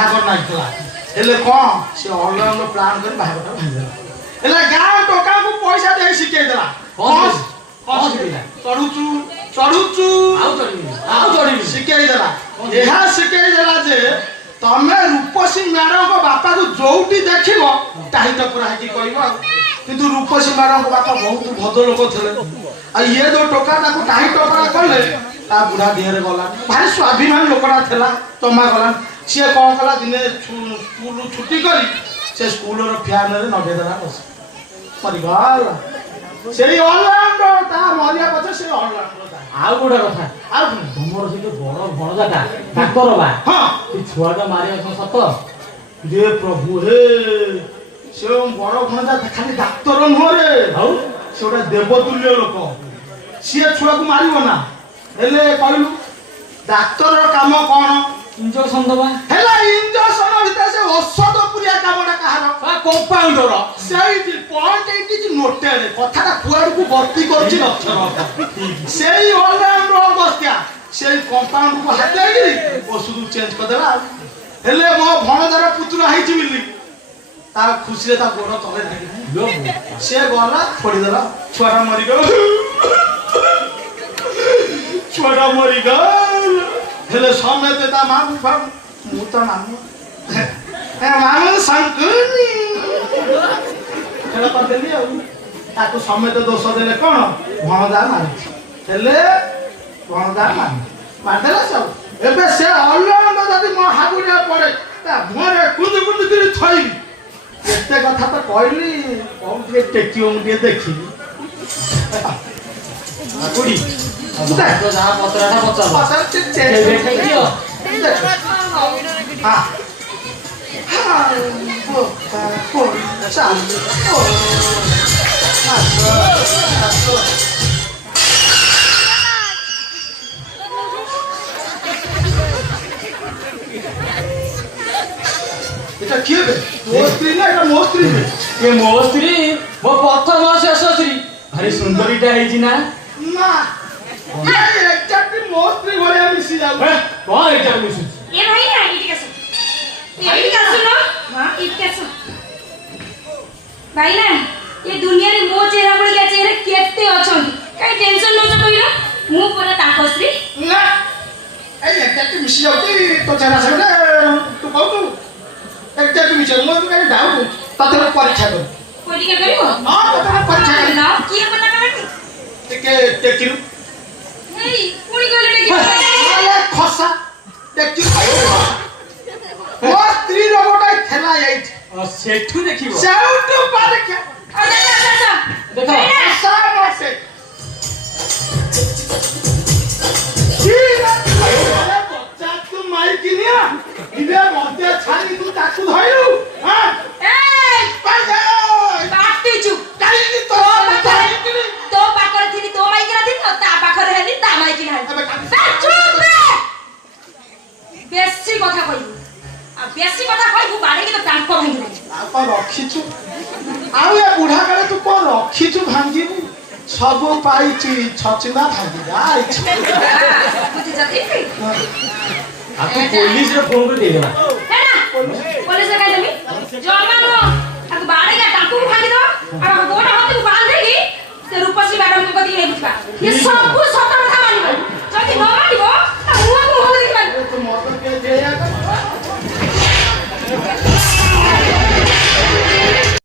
ବାହାଘର ନାଇଥିଲା ହେଲେ କ'ଣ ସେ ଅନଲାଇନ୍ ପ୍ଲାନ୍ କରି ବାହାଘରଟା ଭାଙ୍ଗିଦେଲା ହେଲେ ଗାଁ ଟୋକାଙ୍କୁ ପଇସା ଦେଇ ଶିଖେଇ ଦେଲା ଚଢୁଛୁ ଚଢୁଛୁ ଆଉ ଚଢିବି ଶିଖେଇ ଦେଲା ଏହା ଶିଖେଇ ଦେଲା ଯେ ତମେ ରୂପସୀ ମ୍ୟାଡମଙ୍କ ବାପାକୁ ଯୋଉଠି ଦେଖିବ ଟାହି ଟପରା ହେଇକି କହିବ ଆଉ କିନ୍ତୁ ରୂପସୀ ମ୍ୟାଡମଙ୍କ ବାପା ବହୁତ ଭଦ୍ର ଲୋକ ଥିଲେ ଆଉ ଇଏ ଯୋଉ ଟୋକା ତାକୁ ଟାହି ଟପରା କଲେ ତା ବୁଢା ଦେହରେ ଗଲା ଭାରି ସ୍ୱାଭିମାନୀ ଲୋକଟା ଥିଲା ଜମା ଗଲା ସିଏ କ'ଣ କଲା ଦିନେ ସ୍କୁଲରୁ ଛୁଟି କରି ସେ ସ୍କୁଲର ଫ୍ୟାନରେ ନଗେଇଦେଲା ବସି ମରିଗଲା ସେଇ ଅନଲାଇନ୍ର ତା ମରିବା ପଛେ ସେ ଅନଲାଇନ୍ର ଆଉ ଗୋଟେ କଥା ଆଉ ତମର ସେ ଯୋଉ ବଡ ଭଣଜାଟା ଡାକ୍ତର ବା ହଁ ସେ ଛୁଆଟା ମାରିବା ସତ ଯେ ପ୍ରଭୁ ହେ ସେ ବଡ ଭଣଜା ଖାଲି ଡାକ୍ତର ନୁହଁ ରେ ଆଉ ସେ ଗୋଟେ ଦେବତୁଲ୍ୟ ଲୋକ ସିଏ ଛୁଆକୁ ମାରିବ ନା ହେଲେ କହିଲୁ ଡାକ୍ତର କାମ କ'ଣ ଇଞ୍ଜେକ୍ସନ ଦବା ହେଲା ଇଞ୍ଜେକ୍ସନ ଭିତରେ ସେ ଔଷଧ ପୁରିଆ କାମଟା କାହାର କମ୍ପାଉଣ୍ଡର ସେଇଠି ପଏଣ୍ଟ ଏଇଠି ନୋଟେରେ କଥାଟା କୁଆଡକୁ ଗତି କରୁଛି ଅକ୍ଷର ସେଇ ଅନଲାଇନ୍ର ଅବସ୍ଥା ସେଇ କମ୍ପାଉଣ୍ଡକୁ ହାତେଇକିରି ଔଷଧ ଚେଞ୍ଜ କରିଦେଲା ହେଲେ ମୋ ଭଣଜାର ପୁତ୍ର ହେଇଛି ବୋଲି ତା ଖୁସିରେ ତା ଗୋଡ ତଳେ ଢାକି ସେ ଗଲା ଫୋଡ଼ିଦେଲା ଛୁଆଟା ମରିଗଲା ଛୁଆଟା ମରିଗଲା ହେଲେ ସମେତ ତା ମାମୁଁ ମୁଁ ତ ମାମୁଁ ମାମୁଁ ଶଙ୍କୁନି ଖେଳ କରିଦେଲି ଆଉ ତାକୁ ସମେତ ଦୋଷ ଦେଲେ କ'ଣ ଭଣଜା ମାରିଛି ହେଲେ ଭଣଜା ମାରିଦେଲା ସବୁ ଏବେ ସେ ଅଲଗା ଯଦି ମୋ ହାବୁଡିଆ ପଡେ ତା ମୁହଁରେ କୁନ୍ଦୁ କୁନ୍ଦୁ କରି ଥଇବି ଏତେ କଥା ତ କହିଲି କଣ ଟିକେ ଟେକିବ ମୁଁ ଟିକେ ଦେଖିବି କୁଡି ଯାହା ପଚରାଟା এটা কি হবে ମୋ ସ୍ତ୍ରୀ ନା এটা ମୋ ସ୍ତ୍ରୀ ଏ ମୋ ସ୍ତ୍ରୀ ମୋ ପ୍ରଥମ ଶେଷ ସ୍ତ୍ରୀ ଭାରି ସୁନ୍ଦରୀଟା ହେଇଛି ନା ନା ଏକ୍ଜାକ୍ଟଲି ମୋ ସ୍ତ୍ରୀ ଭଳିଆ ମିଶି ଯାଉଛି କଣ ଏଇଟା ମିଶୁଛି ये भाई ना इधर कैसे सुनो हां इधर कैसे भाई ना ये दुनिया रे मो चेहरा पड़ गया चेहरा केते अछन काई टेंशन न कइलो मु पूरा ताको श्री ନା ଏଇ ଏକ୍ଜାକ୍ଟଲି ମିଶି ଯାଉଛି ତୋ ଚେହରା ସାଙ୍ଗରେ ତୁ କହୁଛୁ ଏକ୍ଜାକ୍ଟଲି ମିଶି ଯାଉଛି ମୁଁ କାଇଁ ଡାଉଟ ତତେ ପରୀକ୍ଷା କରୁ परीक्षा करिवो ହଁ ତତେ ପରୀକ୍ଷା କରୁ ना किए पता करती ଟିକେ ଟେକିଲୁ नहीं पुणी कहले कि ଆଲେ ଖସା ଟେକି ମୋ ସ୍ତ୍ରୀର ଗୋଟେ ଥେଲା ଏଇଠି ସେଠୁ ଦେଖିବ ସେଇଠୁ ପରୀକ୍ଷା अच्छा ଦେଖ ଆଶା ମାସେ बच्चा तू माइकी निया इबे मते छानी तू ताकू धइलु हां ए पाई जा बाटी चुप काई की तो तो पाकर थी तो माई करा थी ता पाकर हेली ता माई की हाल चुप बेसी কথা কইবু आ बेसी কথা কইবু বাড়ি কি তো টাঙ্ক ভাঙি নাই आप रखिछु आउ ए बुढ़ा काले तू को रखिछु भांगीबु सब पाइछि छचिना भांगी जाइछि बुझी जाती आ तू पुलिस रे फोन कर दे देना है ना पुलिस का देबी जमानो आ तू बाड़े का टांकू भांगी दो आ गोटा हाथ को बांध देगी से रूपसी मैडम को दी नहीं बुझबा ये सब